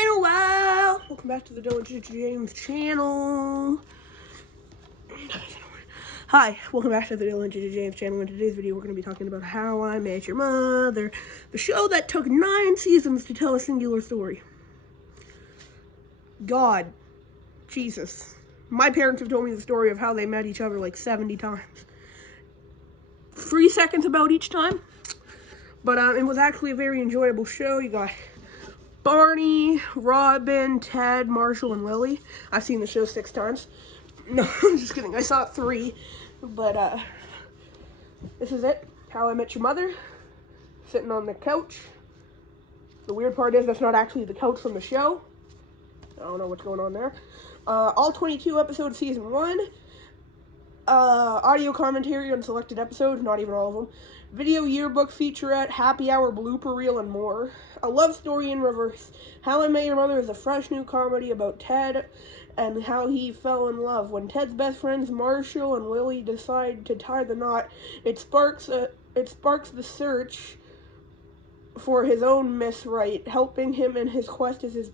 been a while. Welcome back to the Dylan James channel. Hi, welcome back to the Dylan James channel. In today's video, we're going to be talking about How I Met Your Mother, the show that took 9 seasons to tell a singular story. God, Jesus. My parents have told me the story of how they met each other like 70 times. 3 seconds about each time. But it was actually a very enjoyable show. You got Barney, Robin, Ted, Marshall, and Lily. I've seen the show 6 times. No, I'm just kidding. I saw it 3. But, this is it. How I Met Your Mother. Sitting on the couch. The weird part is that's not actually the couch from the show. I don't know what's going on there. All 22 episodes, season 1. Audio commentary on selected episodes, not even all of them. Video yearbook featurette, happy hour blooper reel, and more. A love story in reverse. How I Met Your Mother is a fresh new comedy about Ted and how he fell in love. When Ted's best friends Marshall and Lily decide to tie the knot, it sparks the search for his own Miss Right. Helping him in his quest is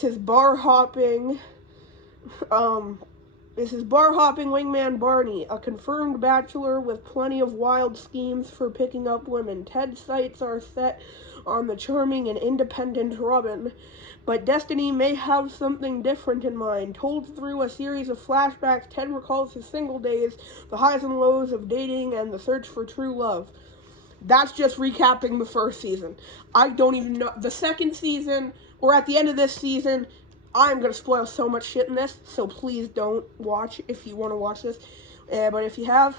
his bar hopping wingman Barney, a confirmed bachelor with plenty of wild schemes for picking up women. Ted's sights are set on the charming and independent Robin, but destiny may have something different in mind. Told through a series of flashbacks, Ted recalls his single days, the highs and lows of dating, and the search for true love. That's just recapping the first season. I don't even know. The second season, or at the end of this season, I'm going to spoil so much shit in this, so please don't watch if you want to watch this. But if you have,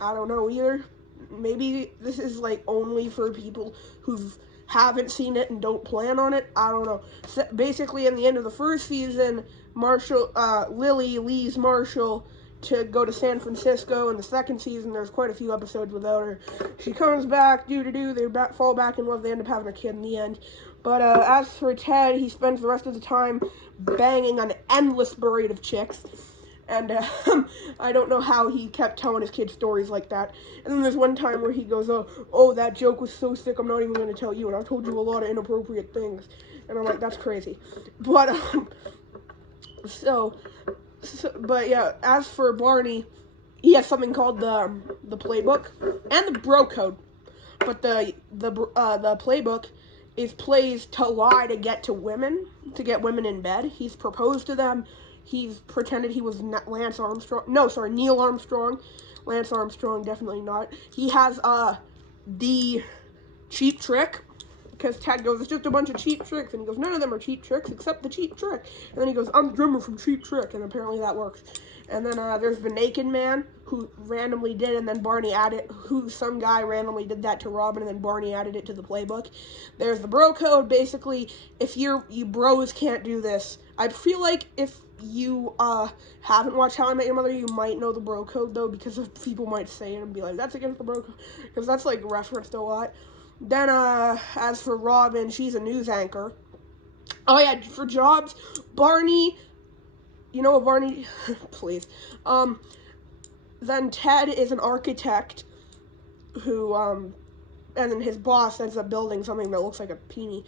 I don't know either. Maybe this is like only for people who haven't seen it and don't plan on it. I don't know. So basically, in the end of the first season, Lily leaves Marshall to go to San Francisco. In the second season, there's quite a few episodes without her. She comes back, they fall back in love, they end up having a kid in the end. But as for Ted, he spends the rest of the time banging an endless parade of chicks. And I don't know how he kept telling his kids stories like that. And then there's one time where he goes, oh, that joke was so sick, I'm not even going to tell you. And I've told you a lot of inappropriate things. And I'm like, that's crazy. But, but yeah, as for Barney, he has something called the playbook and the bro code. But the playbook is plays to lie to get to women, to get women in bed. He's proposed to them. He's pretended he was Neil Armstrong. Lance Armstrong, definitely not. He has the cheap trick, because Ted goes, it's just a bunch of cheap tricks, and he goes, none of them are cheap tricks except the cheap trick. And then he goes, I'm the drummer from Cheap Trick, and apparently that works. And then there's the Naked Man, who randomly did, and then Barney added, some guy randomly did that to Robin, and then Barney added it to the playbook. There's the bro code. Basically, if you bros can't do this, I feel like if you haven't watched How I Met Your Mother, you might know the bro code, though, because people might say it and be like, that's against the bro code, because that's, like, referenced a lot. Then, as for Robin, she's a news anchor. Oh, yeah, for jobs, Barney, you know what Barney, please, then Ted is an architect who, and then his boss ends up building something that looks like a peony.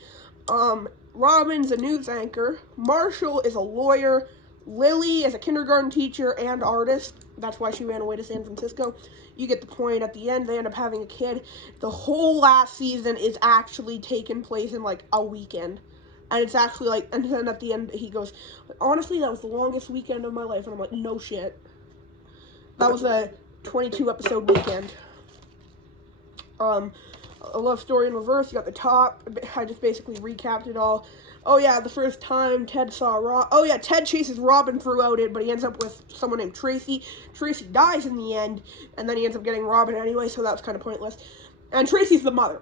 Robin's a news anchor. Marshall is a lawyer. Lily is a kindergarten teacher and artist. That's why she ran away to San Francisco. You get the point. At the end, they end up having a kid. The whole last season is actually taking place in, like, a weekend. And it's actually, like, and then at the end, he goes, honestly, that was the longest weekend of my life. And I'm like, no shit. That was a 22-episode weekend. A love story in reverse. You got the top. I just basically recapped it all. Oh, yeah, the first time Ted saw Ted chases Robin throughout it, but he ends up with someone named Tracy. Tracy dies in the end, and then he ends up getting Robin anyway, so that was kind of pointless. And Tracy's the mother.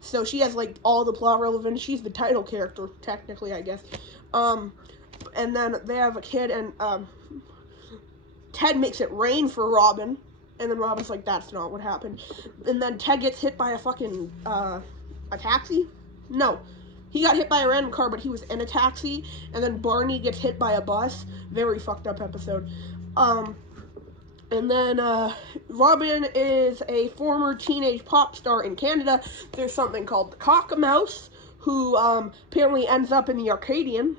So she has, like, all the plot relevance. She's the title character, technically, I guess. And then they have a kid, and Ted makes it rain for Robin. And then Robin's like, that's not what happened. And then Ted gets hit by a fucking, a taxi? No. He got hit by a random car, but he was in a taxi. And then Barney gets hit by a bus. Very fucked up episode. And then Robin is a former teenage pop star in Canada. There's something called the Cockamouse, who apparently ends up in the Arcadian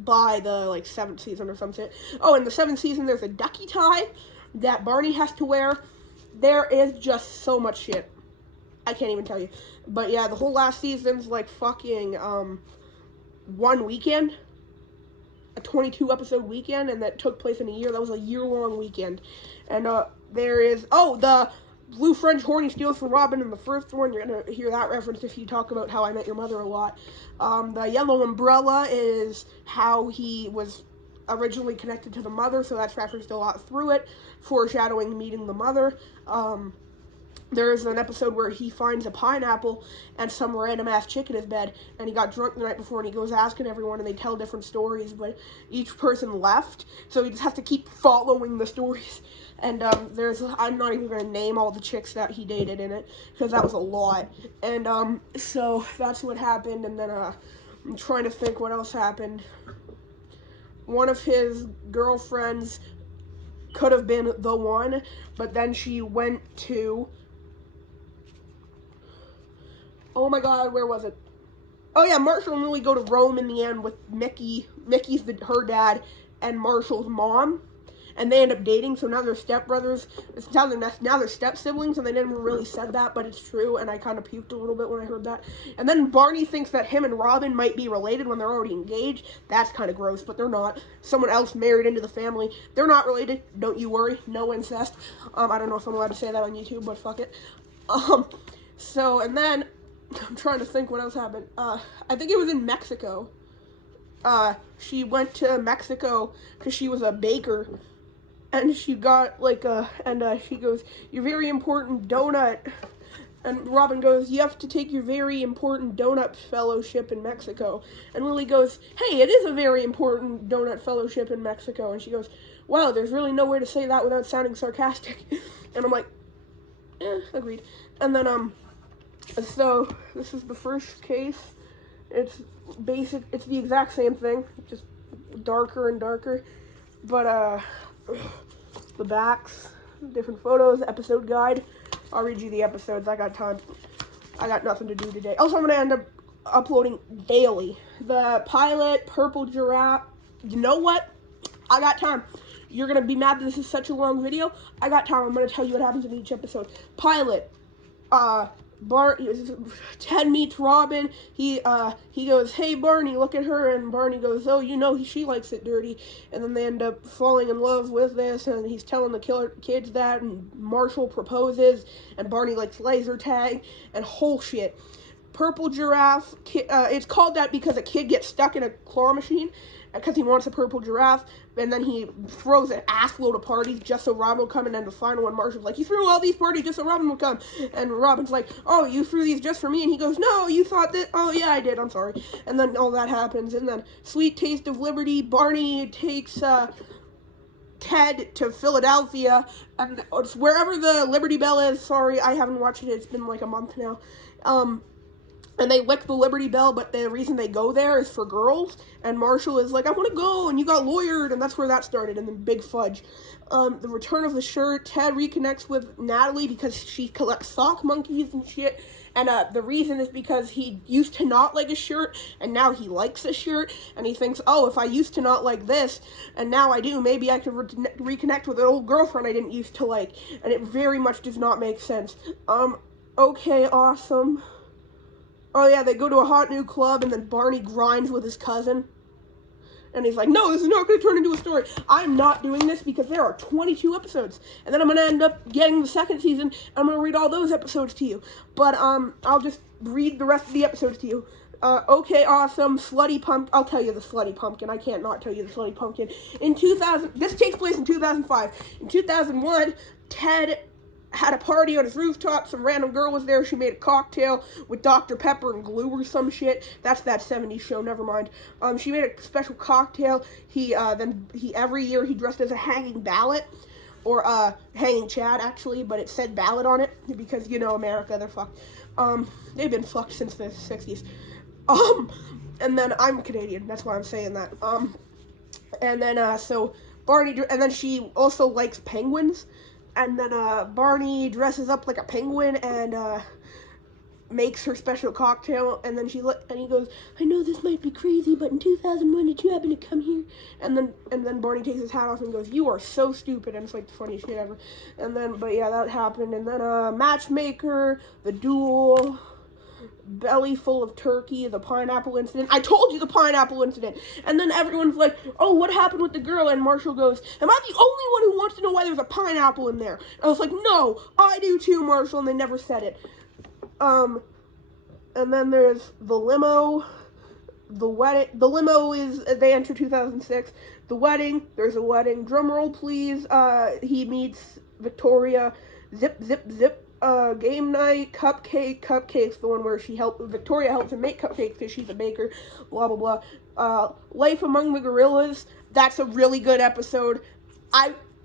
by the 7th season or something. Oh, in the 7th season, there's a ducky tie that Barney has to wear. There is just so much shit. I can't even tell you. But yeah, the whole last season's fucking one weekend. A 22 episode weekend, and that took place in a year. That was a year-long weekend. And there is the Blue French Horny steals from Robin in the first one. You're gonna hear that reference if you talk about How I Met Your Mother a lot. The Yellow Umbrella is how he was originally connected to the mother, so that's referenced a lot through it, foreshadowing meeting the mother. There's an episode where he finds a pineapple and some random ass chick in his bed, and he got drunk the night before, and he goes asking everyone, and they tell different stories, but each person left, so he just has to keep following the stories. And I'm not even going to name all the chicks that he dated in it, because that was a lot. And so that's what happened, and then I'm trying to think what else happened. One of his girlfriends could have been the one, but then she went to... Oh my god, where was it? Oh yeah, Marshall and Lily go to Rome in the end with Mickey. Mickey's her dad and Marshall's mom. And they end up dating, so now they're stepbrothers. Now they're step-siblings, and they never really said that, but it's true, and I kind of puked a little bit when I heard that. And then Barney thinks that him and Robin might be related when they're already engaged. That's kind of gross, but they're not. Someone else married into the family. They're not related. Don't you worry. No incest. I don't know if I'm allowed to say that on YouTube, but fuck it. And then... I'm trying to think what else happened. I think it was in Mexico. She went to Mexico because she was a baker, and she got she goes, "Your very important donut," and Robin goes, "You have to take your very important donut fellowship in Mexico," and Lily goes, "Hey, it is a very important donut fellowship in Mexico," and she goes, "Wow, there's really no way to say that without sounding sarcastic," and I'm like, agreed. And then, so, this is the first case. It's the exact same thing, just darker and darker. But, the backs, different photos, episode guide. I'll read you the episodes, I got time. I got nothing to do today. Also, I'm going to end up uploading daily. The pilot, Purple Giraffe, you know what? I got time. You're going to be mad that this is such a long video. I got time. I'm going to tell you what happens in each episode. Pilot, Ted meets Robin. He goes, "Hey Barney, look at her," and Barney goes, "Oh, she likes it dirty." And then they end up falling in love with this, and he's telling the kids that, and Marshall proposes, and Barney likes laser tag, and whole shit. Purple Giraffe, it's called that because a kid gets stuck in a claw machine, because he wants a purple giraffe, and then he throws an ass load of parties just so Robin will come, and then the final one, Marshall's like, "You threw all these parties just so Robin will come," and Robin's like, "Oh, you threw these just for me," and he goes, "No, you thought that, oh yeah, I did, I'm sorry," and then all that happens, and then Sweet Taste of Liberty, Barney takes, Ted to Philadelphia, and it's wherever the Liberty Bell is. Sorry, I haven't watched it, it's been like a month now, and they lick the Liberty Bell, but the reason they go there is for girls, and Marshall is like, "I want to go," and you got lawyered, and that's where that started, and then big fudge. The return of the shirt, Ted reconnects with Natalie because she collects sock monkeys and shit, and the reason is because he used to not like a shirt, and now he likes a shirt, and he thinks, "Oh, if I used to not like this, and now I do, maybe I could reconnect with an old girlfriend I didn't used to like," and it very much does not make sense. Okay, awesome. Oh yeah, they go to a hot new club, and then Barney grinds with his cousin. And he's like, "No, this is not going to turn into a story. I'm not doing this because there are 22 episodes. And then I'm going to end up getting the second season, and I'm going to read all those episodes to you. But, I'll just read the rest of the episodes to you. Okay, awesome, Slutty Pumpkin. I'll tell you the Slutty Pumpkin. I can't not tell you the Slutty Pumpkin. This takes place in 2005. In 2001, Ted had a party on his rooftop. Some random girl was there. She made a cocktail with Dr. Pepper and glue or some shit. That's that 70s show, never mind. She made a special cocktail. He every year he dressed as a hanging ballot, or hanging Chad actually, but it said ballot on it because, America, they're fucked. They've been fucked since the 60s. And then I'm Canadian, that's why I'm saying that. And then, so and then she also likes penguins, and then Barney dresses up like a penguin and makes her special cocktail, and then and he goes, I know this might be crazy, but in 2001 did you happen to come here? And then Barney takes his hat off and goes, you are so stupid, and it's like the funniest shit ever. And then, but yeah, that happened. And then Matchmaker, The Duel, Belly Full of Turkey, the pineapple incident. I told you the pineapple incident. And then everyone's like, oh, what happened with the girl? And Marshall goes, am I the only one who wants to know why there's a pineapple in there? And I was like, no, I do too, Marshall, and they never said it. And then there's the limo, the wedding. The limo is, they enter 2006. The wedding, there's a wedding. Drum roll, please. He meets Victoria. Zip, zip, zip. Game night, cupcakes, the one where Victoria helps him make cupcakes because she's a baker, blah, blah, blah. Life Among the Gorillas, that's a really good episode.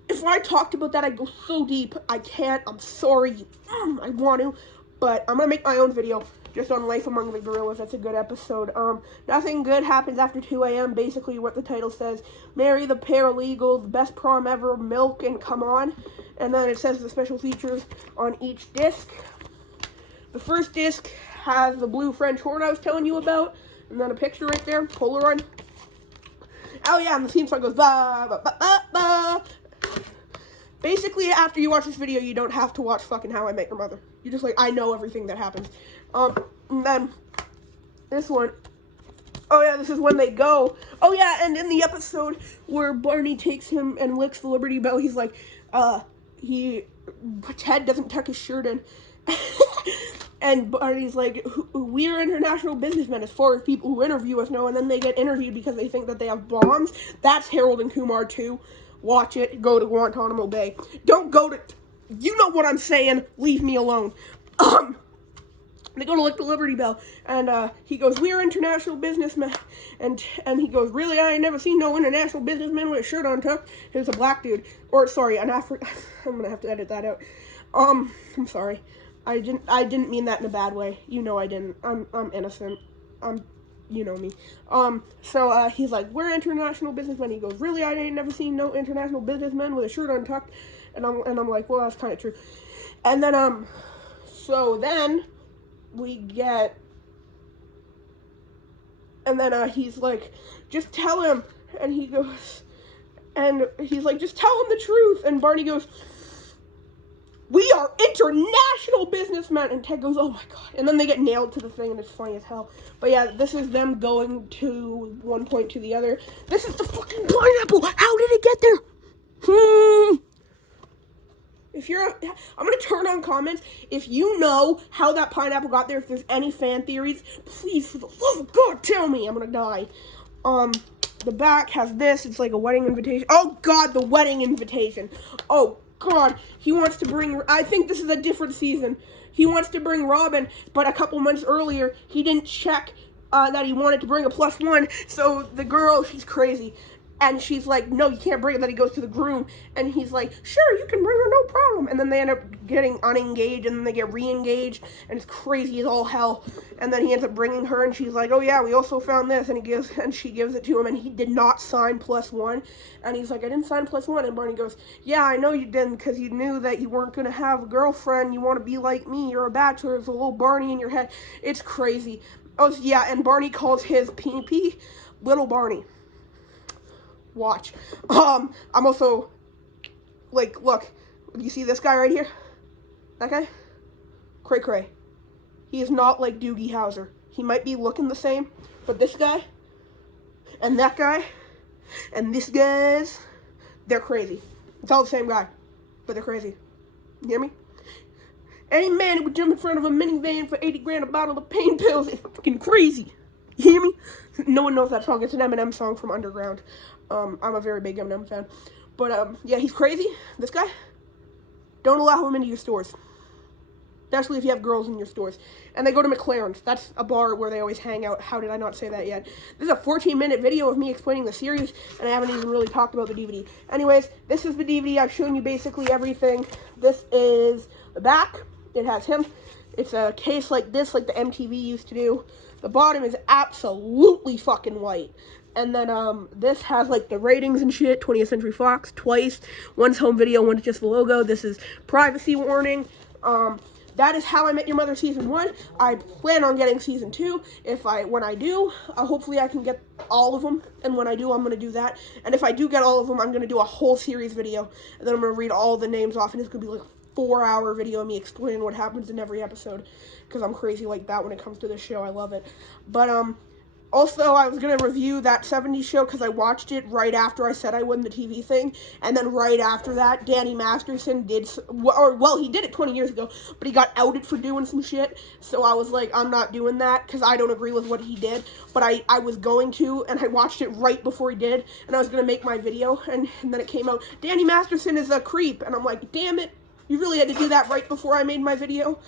If I talked about that, I'd go so deep. I can't, I'm sorry. I want to, but I'm gonna make my own video just on Life Among the Gorillas. That's a good episode. Nothing good happens after 2 a.m. Basically what the title says. Mary the Paralegal, the best prom ever, Milk, and Come On. And then it says the special features on each disc. The first disc has the blue French horn I was telling you about. And then a picture right there, Polaroid. Oh yeah, and the theme song goes ba ba ba ba ba. Basically, after you watch this video, you don't have to watch fucking How I Met Your Mother. You're just like, I know everything that happens. And then this one. Oh yeah, this is when they go. Oh yeah, and in the episode where Barney takes him and licks the Liberty Bell, he's like, Ted doesn't tuck his shirt in. And Barney's like, we're international businessmen as far as people who interview us know, and then they get interviewed because they think that they have bombs. That's Harold and Kumar too. Watch it. Go to Guantanamo Bay. Don't go to... You know what I'm saying. Leave me alone. They go to lick the Liberty Bell, and he goes, we're international businessmen. And he goes, really? I ain't never seen no international businessman with a shirt untucked. It was a black dude. Or, sorry, an African... I'm gonna have to edit that out. I'm sorry. I didn't mean that in a bad way. You know I didn't. I'm innocent. You know me. So he's like, we're international businessmen. He goes, really? I ain't never seen no international businessmen with a shirt untucked. And I'm like, well, that's kind of true. And then, so then we get, and then, he's like, just tell him. And he goes, and he's like, just tell him the truth. And Barney goes, we are international businessmen. And Ted goes, oh my god. And then they get nailed to the thing, and it's funny as hell. But yeah, this is them going to one point to the other. This is the fucking pineapple. How did it get there? If you're, I'm going to turn on comments. If you know how that pineapple got there, if there's any fan theories, please, for the love of God, tell me. I'm going to die. The back has this. It's like a wedding invitation. Oh god, the wedding invitation. Oh god, he wants to bring, I think this is a different season. He wants to bring Robin, but a couple months earlier, he didn't check that he wanted to bring a +1. So the girl, she's crazy. And she's like, no, you can't bring it. Then he goes to the groom, and he's like, sure, you can bring her, no problem. And then they end up getting unengaged, and then they get re-engaged, and it's crazy as all hell. And then he ends up bringing her, and she's like, oh yeah, we also found this, and she gives it to him, and he did not sign +1. And he's like, I didn't sign +1. And Barney goes, yeah, I know you didn't, because you knew that you weren't going to have a girlfriend. You want to be like me. You're a bachelor. There's a little Barney in your head. It's crazy. Oh yeah, and Barney calls his pee-pee Little Barney. Watch. I'm also, like, look, you see this guy right here? That guy? Cray Cray. He is not like Doogie Howser. He might be looking the same, but this guy, and that guy, and this guy's, they're crazy. It's all the same guy, but they're crazy. You hear me? Any man who would jump in front of a minivan for 80 grand a bottle of pain pills is fucking crazy. You hear me? No one knows that song. It's an Eminem song from Underground. I'm a very big Eminem fan. But, yeah, he's crazy. This guy. Don't allow him into your stores. Especially if you have girls in your stores. And they go to McLaren's. That's a bar where they always hang out. How did I not say that yet? This is a 14-minute video of me explaining the series, and I haven't even really talked about the DVD. Anyways, this is the DVD. I've shown you basically everything. This is the back. It has him. It's a case like this, like the MTV used to do. The bottom is absolutely fucking white. And then this has like the ratings and shit. 20th Century Fox twice. One's home video, one's just the logo. This is privacy warning. That is How I Met Your Mother Season 1. I plan on getting Season 2. When I do, hopefully I can get all of them. And when I do, I'm going to do that. And if I do get all of them, I'm going to do a whole series video. And then I'm going to read all the names off. And it's going to be like a 4-hour video of me explaining what happens in every episode. Because I'm crazy like that when it comes to this show. I love it. But, also, I was going to review that 70s show because I watched it right after I said I would in the TV thing. And then right after that, Danny Masterson did, he did it 20 years ago, but he got outed for doing some shit. So I was like, I'm not doing that because I don't agree with what he did. But I was going to, and I watched it right before he did. And I was going to make my video, and then it came out, Danny Masterson is a creep. And I'm like, damn it. You really had to do that right before I made my video?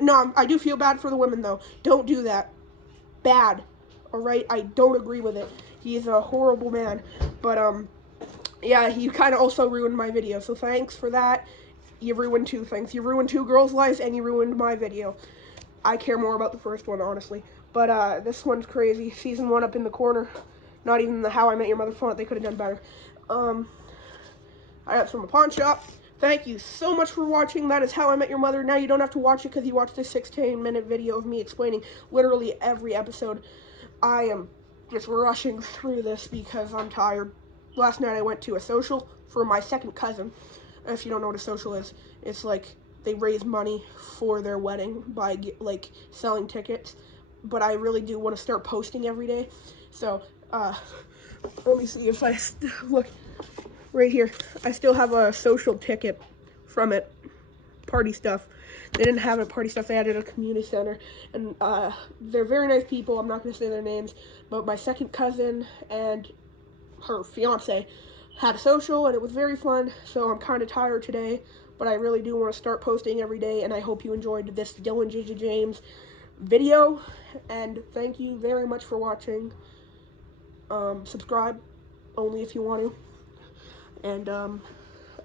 No, I do feel bad for the women, though. Don't do that. Bad. Alright, I don't agree with it. He's a horrible man. But, yeah, he kind of also ruined my video. So thanks for that. You ruined 2 things. You ruined 2 girls' lives, and you ruined my video. I care more about the first one, honestly. But, this one's crazy. Season 1 up in the corner. Not even the How I Met Your Mother font. They could have done better. I got from a pawn shop. Thank you so much for watching. That is How I Met Your Mother. Now you don't have to watch it because you watched this 16-minute video of me explaining literally every episode. I am just rushing through this because I'm tired. Last night I went to a social for my second cousin. If you don't know what a social is, it's like they raise money for their wedding by like selling tickets. But I really do want to start posting every day. So, let me see if I look right here. I still have a social ticket from it. Party stuff. They didn't have it at Party Stuff. They had it at a community center. And they're very nice people. I'm not going to say their names. But my second cousin and her fiance had a social, and it was very fun. So I'm kind of tired today. But I really do want to start posting every day. And I hope you enjoyed this Dylan JJ James video. And thank you very much for watching. Subscribe only if you want to. And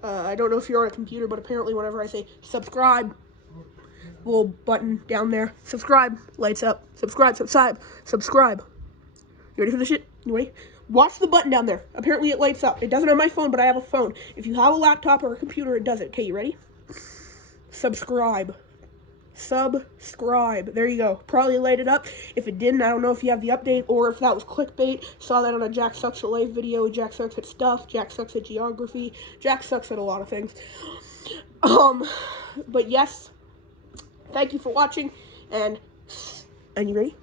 I don't know if you're on a computer, but apparently whenever I say subscribe, little button down there, subscribe, lights up, subscribe. You ready for this shit? You ready? Watch the button down there. Apparently it lights up. It doesn't on my phone, but I have a phone. If you have a laptop or a computer, it does it. Okay, you ready? Subscribe. There you go. Probably light it up. If it didn't, I don't know if you have the update or if that was clickbait. Saw that on a Jack Sucks at Life video. Jack sucks at stuff. Jack sucks at geography. Jack sucks at a lot of things. But yes, thank you for watching, and you ready?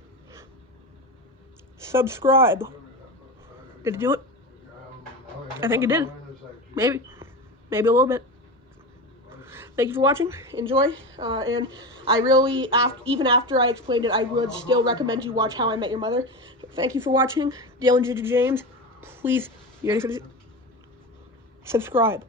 Subscribe. Did it do it? I think it did. Maybe a little bit. Thank you for watching. Enjoy. And I really, even after I explained it, I would still recommend you watch How I Met Your Mother. Thank you for watching. Dylan JJ James. Please, you ready for this? Subscribe.